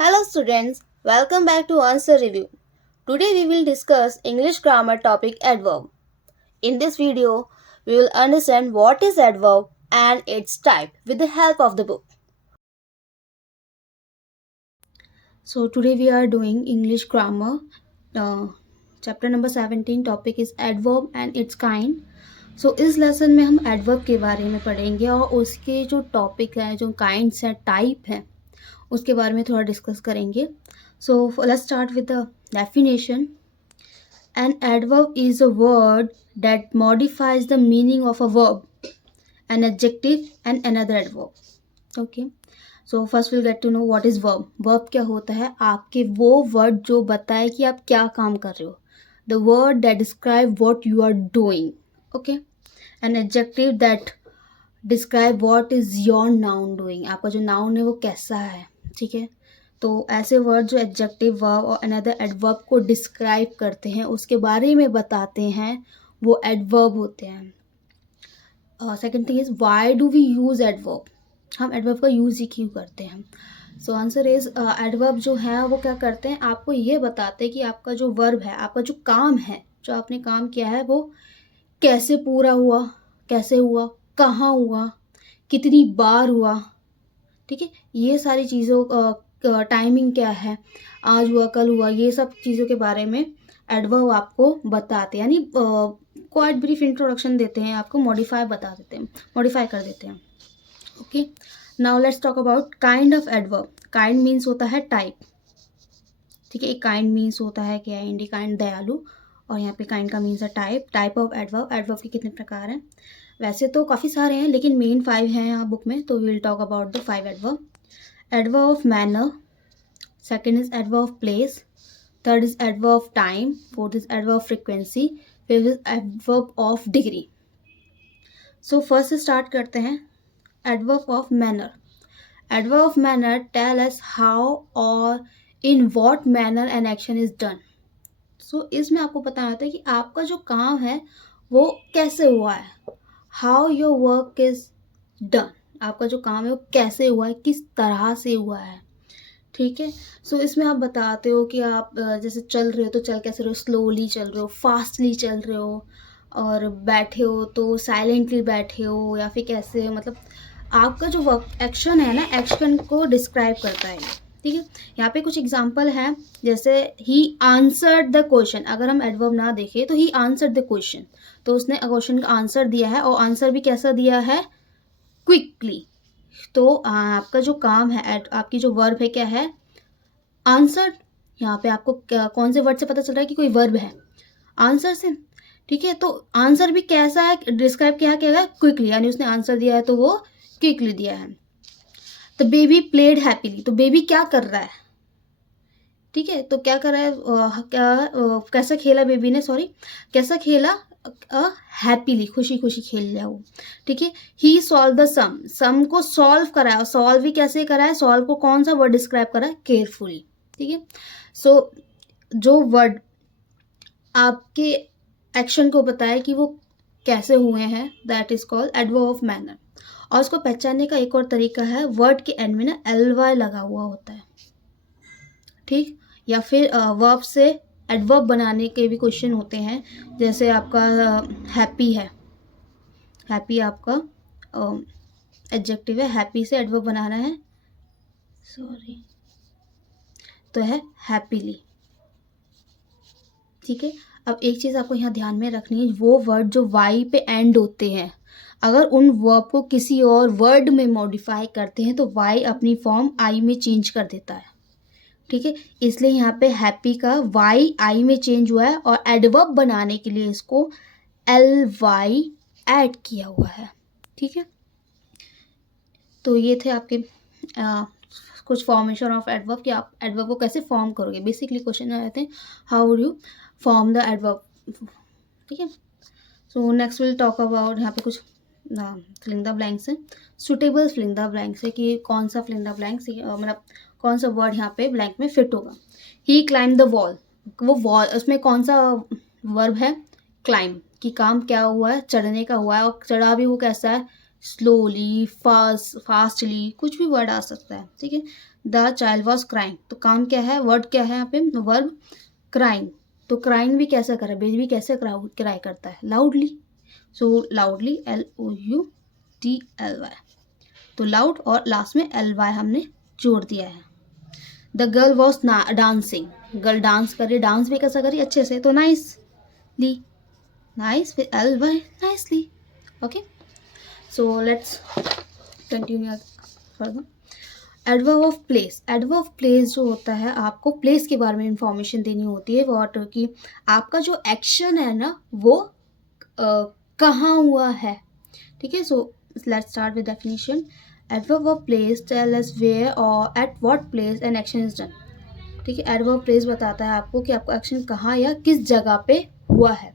Hello students, welcome back to Answer Review. Today we will discuss English grammar topic adverb. In this video, we will understand what is adverb and its type with the help of the book. So today we are doing English grammar. Chapter number 17 topic is adverb and its kind. So इस lesson में हम adverb के बारे में पढ़ेंगे और उसके जो टॉपिक हैं, जो काइंड्स हैं, टाइप हैं, उसके बारे में थोड़ा डिस्कस करेंगे. So let's start with the definition. An adverb is a word that modifies the meaning of a verb, an adjective and another adverb. Okay. So first we'll get to know what is verb. Verb क्या होता है? आपके वो word जो बताए कि आप क्या काम कर रहे हो. The word that describe what you are doing. Okay. An adjective that describe what is your noun doing. आपका जो noun है वो कैसा है. ठीक है. तो ऐसे वर्ड जो एडजेक्टिव वर्ब और अनदर एडवर्ब को डिस्क्राइब करते हैं, उसके बारे में बताते हैं, वो एडवर्ब होते हैं. Second thing is why do we use adverb. हम एडवर्ब का यूज़ ही क्यों करते हैं. सो आंसर इज एडवर्ब जो है वो क्या करते हैं, आपको ये बताते हैं कि आपका जो वर्ब है, आपका जो काम है, जो आपने काम किया है वो कैसे पूरा हुआ, कैसे हुआ, कहाँ हुआ, कितनी बार हुआ. ठीक है. ये सारी चीज़ों टाइमिंग क्या है, आज हुआ कल हुआ, ये सब चीज़ों के बारे में एडवर्ब आपको बताते हैं, यानी क्वाइट ब्रीफ इंट्रोडक्शन देते हैं, आपको मॉडिफाई बता देते हैं, मॉडिफाई कर देते हैं. Okay. Now let's talk about kind of adverb. Kind means होता है टाइप. ठीक है. एक काइंड मीन्स होता है क्या, इंडी काइंड, दयालु, और यहाँ पे काइंड का मीन्स है type. Type of adverb. Adverb के कितने प्रकार हैं? वैसे तो काफ़ी सारे हैं, लेकिन मेन 5 हैं यहाँ बुक में, तो we will talk about the 5 adverb. Adverb of manner, second is adverb of place, third is adverb of time, fourth is adverb of frequency, fifth is adverb of degree. So first start करते हैं adverb of manner. Adverb of manner tell us how or in what manner an action is done. So इसमें आपको पता होता है कि आपका जो काम है वो कैसे हुआ है. How your work is done. आपका जो काम है वो कैसे हुआ है, किस तरह से हुआ है. ठीक है. सो इसमें आप बताते हो कि आप जैसे चल रहे हो तो चल कैसे रहे हो, स्लोली चल रहे हो, फास्टली चल रहे हो, और बैठे हो तो साइलेंटली बैठे हो, या फिर कैसे, मतलब आपका जो वर्क एक्शन है ना, एक्शन को डिस्क्राइब करता है. ठीक है. यहाँ पे कुछ एग्जांपल हैं, जैसे ही आंसर्ड द क्वेश्चन. अगर हम एडवर्ब ना देखें तो ही आंसर्ड द क्वेश्चन, तो उसने क्वेश्चन का आंसर दिया है, और आंसर भी कैसा दिया है, क्विकली. तो आपका जो काम है, आपकी जो वर्ब है क्या है, आंसर. यहाँ पे आपको कौन से वर्ड से पता चल रहा है कि कोई वर्ब है, आंसर से. ठीक है. तो आंसर भी कैसा है, डिस्क्राइब क्या है, क्विकली, यानी उसने आंसर दिया है तो वो क्विकली दिया है. The baby played happily. तो बेबी क्या कर रहा है. ठीक है. तो क्या कर रहा है, कैसा खेला बेबी ने, सॉरी, कैसा खेला, हैप्पीली, खुशी खुशी खेल रहा हो. ठीक है. ही सॉल्व द सम. सम को सॉल्व कराया, सॉल्व भी कैसे कराया, सॉल्व को कौन सा वर्ड डिस्क्राइब करा है, केयरफुली. ठीक है. सो जो वर्ड आपके एक्शन को बताया कि वो कैसे हुए हैं, that is called adverb of manner. और उसको पहचानने का एक और तरीका है, वर्ड के एंड में ना एलवाई लगा हुआ होता है. ठीक. या फिर वर्ब से एडवर्ब बनाने के भी क्वेश्चन होते हैं, जैसे आपका हैप्पी है, हैप्पी आपका एडजेक्टिव है, हैप्पी से एडवर्ब बनाना है, सॉरी, तो है हैप्पीली. ठीक है. अब एक चीज़ आपको यहाँ ध्यान में रखनी है, वो वर्ड जो वाई पे एंड होते हैं, अगर उन वर्ब को किसी और वर्ड में मॉडिफाई करते हैं तो वाई अपनी फॉर्म आई में चेंज कर देता है. ठीक है. इसलिए यहाँ पे हैप्पी का वाई आई में चेंज हुआ है, और एडवर्ब बनाने के लिए इसको एल वाई ऐड किया हुआ है. ठीक है. तो ये थे आपके कुछ फॉर्मेशन ऑफ एडवर्ब, कि आप एडवर्ब को कैसे फॉर्म करोगे. बेसिकली क्वेश्चन रहते हैं, how would you form the adverb. ठीक है. So next will talk about, यहाँ पे कुछ फिलिंग द ब्लैंक्स है, सुटेबल फिलिंग द ब्लैंक्स है, कि कौन सा फिलिंग द ब्लैंक्स, मतलब कौन सा वर्ड यहाँ पे ब्लैंक में फिट होगा. ही क्लाइम द वॉल. वो वॉल, उसमें कौन सा वर्ब है, क्लाइम, कि काम क्या हुआ है, चढ़ने का हुआ है, और चढ़ा भी वो कैसा है, स्लोली, फास्टली, कुछ भी वर्ड आ सकता है, ठीक है। द चाइल्ड वॉज क्राइंग, तो काम क्या है, वर्ड क्या है यहाँ पे, वर्ब क्राइंग। तो क्राइंग भी कैसा करे, बेबी कैसे क्राई करता है, लाउडली। सो लाउडली, LOUDLY, तो लाउड और लास्ट में LY हमने जोड़ दिया है। The girl was dancing, girl dance कर रही, डांस भी कैसा करी, अच्छे से, तो नाइसली, नाइस फिर LY, nicely. Okay, so let's continue further. Adverb of place, adverb of place जो होता है, आपको प्लेस के बारे में इंफॉर्मेशन देनी होती है, वॉट कि आपका जो एक्शन है ना वो कहाँ हुआ है, ठीक है। So let's start with definition. Adverb of place tell us where और at what place an action is done, ठीक है। एडवर्ब प्लेस बताता है आपको कि आपका एक्शन कहाँ या किस जगह पे हुआ है।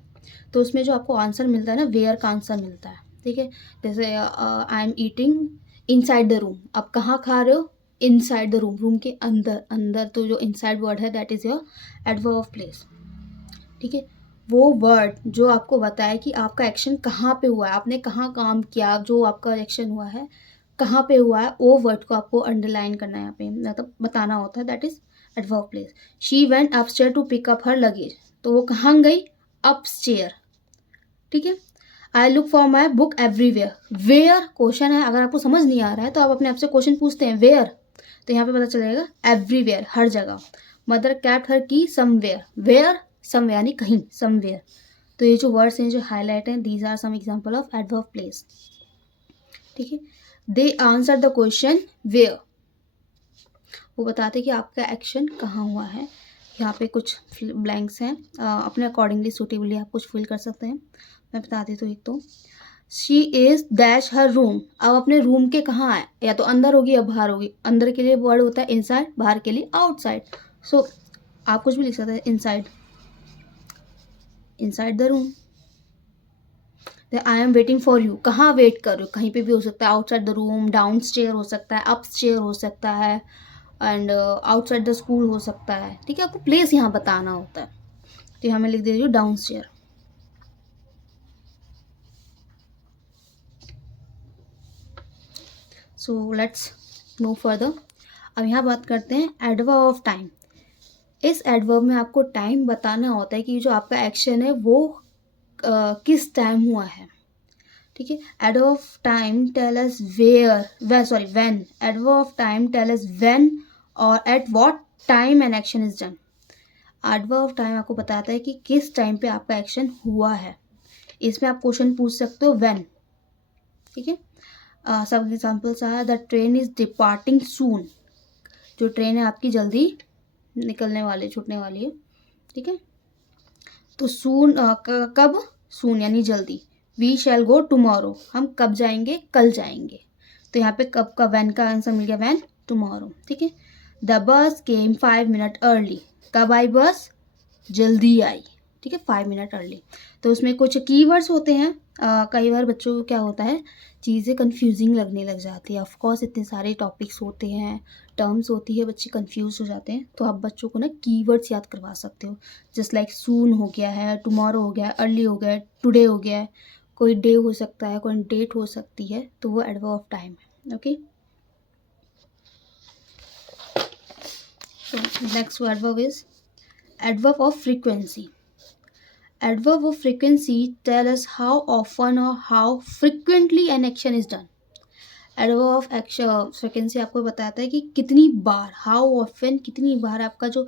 तो उसमें जो आपको आंसर मिलता है ना, वेयर का आंसर मिलता है, ठीक है। जैसे I am eating inside the room, आप कहाँ खा रहे हो, इनसाइड द रूम, रूम के अंदर, अंदर, तो जो इनसाइड वर्ड है that is your adverb of place, ठीक है। वो वर्ड जो आपको बताए कि आपका एक्शन कहाँ पे हुआ है, आपने कहाँ काम किया, जो आपका एक्शन हुआ है कहाँ पे हुआ है, वो वर्ड को आपको अंडरलाइन करना है यहाँ पे, मतलब बताना होता है, that is adverb of place. She went upstair to pick up her luggage, तो वो कहाँ गई, अपस्टेयर, ठीक है। I look for my book everywhere, where question है, अगर आपको समझ नहीं आ रहा है तो आप अपने आप से क्वेश्चन पूछते हैं वेयर, तो यहाँ पे पता चलेगा एवरीवेयर, हर जगह। मदर कैप्ट हर की समवेयर, वेयर समवेयर यानी कहीं, समवेयर। तो ये जो वर्ड्स हैं जो हाईलाइट हैं, these are some example of adverb place, ठीक है। They answer the question where, वो बताते कि आपका एक्शन कहाँ हुआ है। यहाँ पे कुछ ब्लैंक्स हैं, अपने अकॉर्डिंगली सुटेबली आप कुछ फिल कर सकते हैं। मैं बता देती हूँ। एक तो she is dash her room, अब अपने रूम के कहाँ है, या तो अंदर होगी या बाहर होगी। अंदर के लिए वर्ड होता है इनसाइड, बाहर के लिए आउटसाइड। सो आप कुछ भी लिख सकते हैं, inside, inside the room. I am waiting for you, कहाँ वेट कर रहे हो, कहीं पे भी हो सकता है, outside the room, down stair हो सकता है, अप स्टेयर हो सकता है, एंड आउटसाइड द स्कूल हो सकता है, ठीक है। आपको प्लेस यहाँ बताना होता है, तो यहाँ मैं लिख दे रही हूँ down stair. So let's move further. अब यहाँ बात करते हैं एडवर्ब ऑफ टाइम। इस एडवर्ब में आपको टाइम बताना होता है कि जो आपका एक्शन है वो किस टाइम हुआ है, ठीक है। Adverb of time tell us when, adverb of time tell us when और at what time an action is done. Adverb of time आपको बताता है कि किस टाइम पे आपका एक्शन हुआ है। इसमें आप क्वेश्चन पूछ सकते हो व्हेन, ठीक है। सब examples are the train is departing soon, जो ट्रेन है आपकी जल्दी निकलने वाली, छूटने वाली है, ठीक है। तो सून कब, सून यानी जल्दी। वी शैल गो टुमारो, हम कब जाएंगे, कल जाएंगे। तो यहाँ पे कब का, वैन का आंसर मिल गया, वैन टुमारो, ठीक है। The bus came 5 minute early, कब आई बस, जल्दी आई, ठीक है, 5 मिनट अर्ली। तो उसमें कुछ कीवर्ड्स होते हैं, कई बार बच्चों को क्या होता है, चीज़ें कंफ्यूजिंग लगने लग जाती है। ऑफकोर्स इतने सारे टॉपिक्स होते हैं, टर्म्स होती है, बच्चे कंफ्यूज हो जाते हैं। तो आप बच्चों को ना कीवर्ड्स याद करवा सकते हो, जस्ट लाइक सून हो गया है, टुमारो हो गया है, अर्ली हो गया है, टुडे हो गया है, कोई डे हो सकता है, कोई डेट हो सकती है, तो वो एडवर्ब ऑफ टाइम है, okay. So next adverb is adverb of frequency. Adverb of frequency tell us how often or how frequently an action is done. Adverb of action frequency आपको बताता है कि कितनी बार, how often कितनी बार आपका जो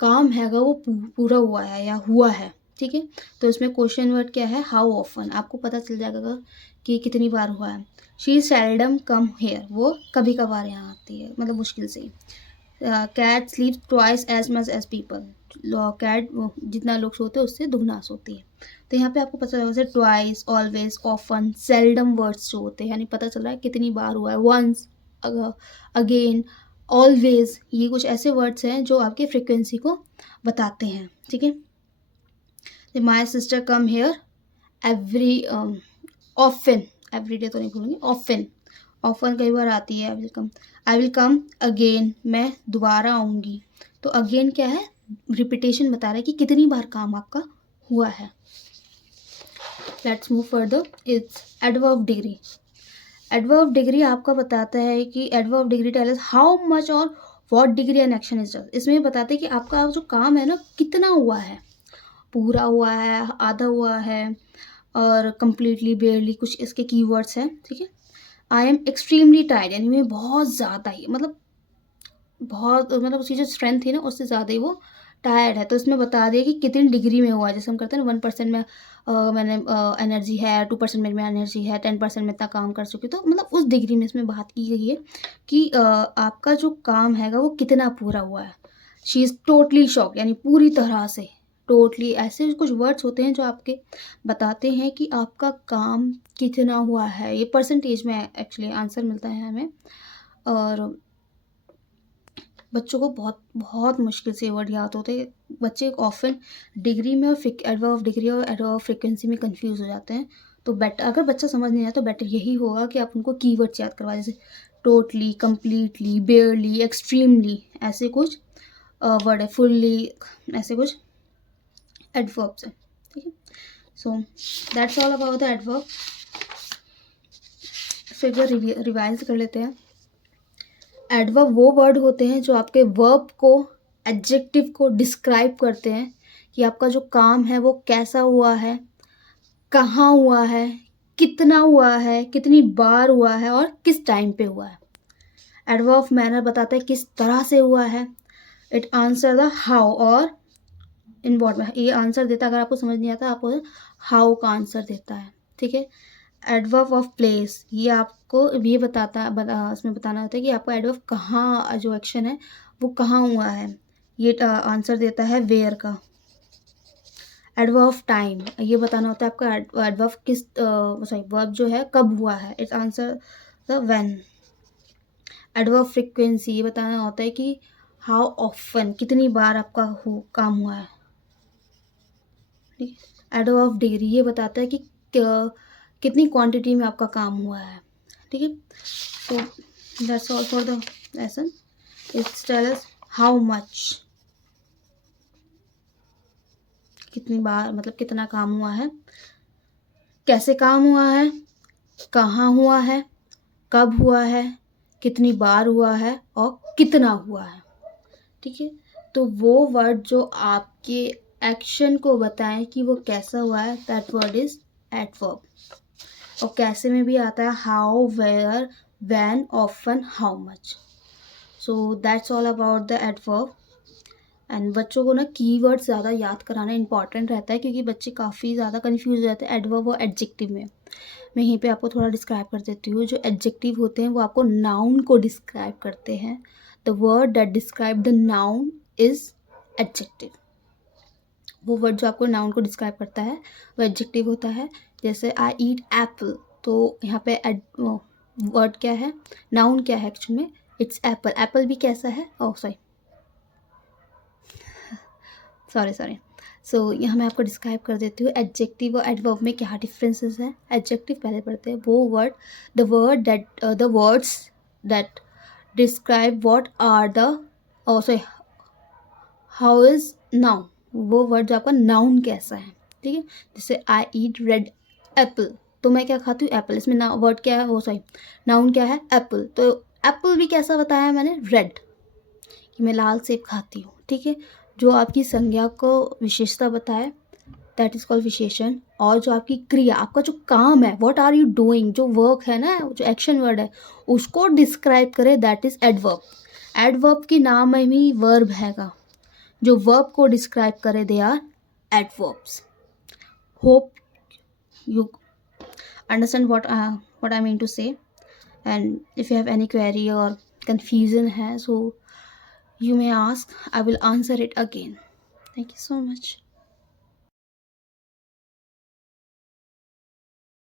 काम हैगा वो पूरा हुआ है या हुआ है, ठीक है। तो इसमें क्वेश्चन वर्ड क्या है, how often, आपको पता चल जाएगा कि कितनी बार हुआ है। She seldom come here, वो कभी कभार यहाँ आती है, मतलब मुश्किल से। Cat sleeps twice as much as people, cat जितना लोग सोते हैं उससे दुगना सोती है। तो यहाँ पे आपको पता चला जैसे twice, always, often, seldom words जो होते हैं, यानी पता चल रहा है कितनी बार हुआ है, वंस, अगेन, ऑलवेज, ये कुछ ऐसे वर्ड्स हैं जो आपकी फ्रिक्वेंसी को बताते हैं, ठीक है। My sister come here every often, every day तो नहीं बोलूँगी, ऑफन, ऑफन कई बार आती है। आई विल कम अगेन, मैं दोबारा आऊँगी। तो अगेन क्या है, रिपीटेशन बता रहा है कि कितनी बार काम आपका हुआ है। Let's move further, it's adverb degree. Adverb degree आपका बताता है कि adverb degree tell us how much और what degree an action is done. इसमें बताते हैं कि आपका जो काम है ना कितना हुआ है, पूरा हुआ है, आधा हुआ है और कम्प्लीटली, बेयरली, कुछ इसके कीवर्ड्स हैं, ठीक है। आई एम एक्सट्रीमली टायर्ड यानी मैं बहुत ज़्यादा ही बहुत उसकी जो स्ट्रेंथ थी ना उससे ज़्यादा ही वो टायर्ड है। तो इसमें बता दिया कि कितनी डिग्री में हुआ है। जैसे हम करते हैं ना 1% में मैंने एनर्जी है, 2% मेरे में एनर्जी है, 10% में इतना काम कर चुकी। तो उस डिग्री में इसमें बात की गई है कि आपका जो काम हैगा वो कितना पूरा हुआ है। शी इज़ टोटली शॉक यानी पूरी तरह से, टोटली, ऐसे कुछ वर्ड्स होते हैं जो आपके बताते हैं कि आपका काम कितना हुआ है। ये परसेंटेज में एक्चुअली आंसर मिलता है हमें। और बच्चों को बहुत बहुत मुश्किल से ये वर्ड याद होते हैं। बच्चे ऑफन डिग्री में और एडवर्ब ऑफ डिग्री और एडवर्ब ऑफ फ्रिक्वेंसी में कंफ्यूज हो जाते हैं। तो बेटर, अगर बच्चा समझ नहीं आया तो बेटर यही होगा कि आप उनको कीवर्ड्स याद करवाएं, जैसे टोटली, कम्प्लीटली, बेयरली, एक्सट्रीमली, ऐसे कुछ वर्ड है, फुल्ली, ऐसे कुछ एडवर्ब्स हैं, ठीक है। सो that's all about the adverb. फिर रिवाइज कर लेते हैं। एडवर्ब वो वर्ड होते हैं जो आपके वर्ब को, एडजेक्टिव को डिस्क्राइब करते हैं कि आपका जो काम है वो कैसा हुआ है, कहाँ हुआ है, कितना हुआ है, कितनी बार हुआ है और किस टाइम पे हुआ है। एडवर्ब ऑफ मैनर बताता है किस तरह से हुआ है। इट आंसर द हाउ और इन वॉट में, ये आंसर देता है। अगर आपको समझ नहीं आता आपको हाउ का आंसर देता है, ठीक है। एडवर्ब ऑफ प्लेस, ये आपको ये इसमें बताना होता है कि आपका एडवर्ब कहाँ, जो एक्शन है वो कहाँ हुआ है। ये आंसर देता है वेयर का। एडवर्ब ऑफ टाइम, ये बताना होता है आपका एडवर्ब किस वर्ब जो है कब हुआ है। It answer the when. Adverb frequency, ये बताना होता है कि हाउ ऑफन, कितनी बार आपका काम हुआ है, ठीक है। एडवर्ब ऑफ डिग्री, ये बताता है कि कितनी क्वांटिटी में आपका काम हुआ है, ठीक है। तो that's all for the lesson. It's tell us how much, कितनी बार, कितना काम हुआ है, कैसे काम हुआ है, कहाँ हुआ है, कब हुआ है, कितनी बार हुआ है और कितना हुआ है, ठीक है। तो वो वर्ड जो आपके एक्शन को बताएं कि वो कैसा हुआ है, दैट वर्ड इज एडवर्ब। और कैसे में भी आता है how, where, when, often, how much. So that's all about the adverb. And बच्चों को ना कीवर्ड ज़्यादा याद कराना इंपॉर्टेंट रहता है क्योंकि बच्चे काफ़ी ज़्यादा कंफ्यूज हो जाते हैं एडवर्ब और एडजेक्टिव में। मैं यहीं पे आपको थोड़ा डिस्क्राइब कर देती हूँ। जो एडजेक्टिव होते हैं वो आपको नाउन को डिस्क्राइब करते हैं। The word that describe the noun is adjective. वो वर्ड जो आपको नाउन को डिस्क्राइब करता है वो एडजेक्टिव होता है। जैसे आई ईट एप्पल, तो यहाँ पे वर्ड क्या है, नाउन क्या है एक्चुअली में, इट्स एप्पल। एप्पल भी कैसा है, ओह सॉरी। सो यहाँ मैं आपको डिस्क्राइब कर देती हूँ एडजेक्टिव और एडवर्ब में क्या डिफरेंसेस हैं। एडजेक्टिव पहले पढ़ते हैं। वो word, the words that describe what are the how is noun, वो वर्ड जो आपका नाउन कैसा है, ठीक है। जैसे आई ईट रेड एप्पल, तो मैं क्या खाती हूँ, एप्पल। इसमें वर्ड क्या है, नाउन क्या है, एप्पल। तो एप्पल भी कैसा बताया है मैंने, रेड, कि मैं लाल सेब खाती हूँ, ठीक है। जो आपकी संज्ञा को विशेषता बताए दैट इज कॉल्ड विशेषण। और जो आपकी क्रिया, आपका जो काम है, व्हाट आर यू डूइंग, जो वर्क है ना, जो एक्शन वर्ड है उसको डिस्क्राइब करे दैट इज एडवर्ब। एडवर्ब के नाम में ही वर्ब हैगा, जो वर्ब को डिस्क्राइब करे they are adverbs. Hope you understand what I mean to say. And if you have any query or confusion है, so you may ask, I will answer it again. Thank you so much.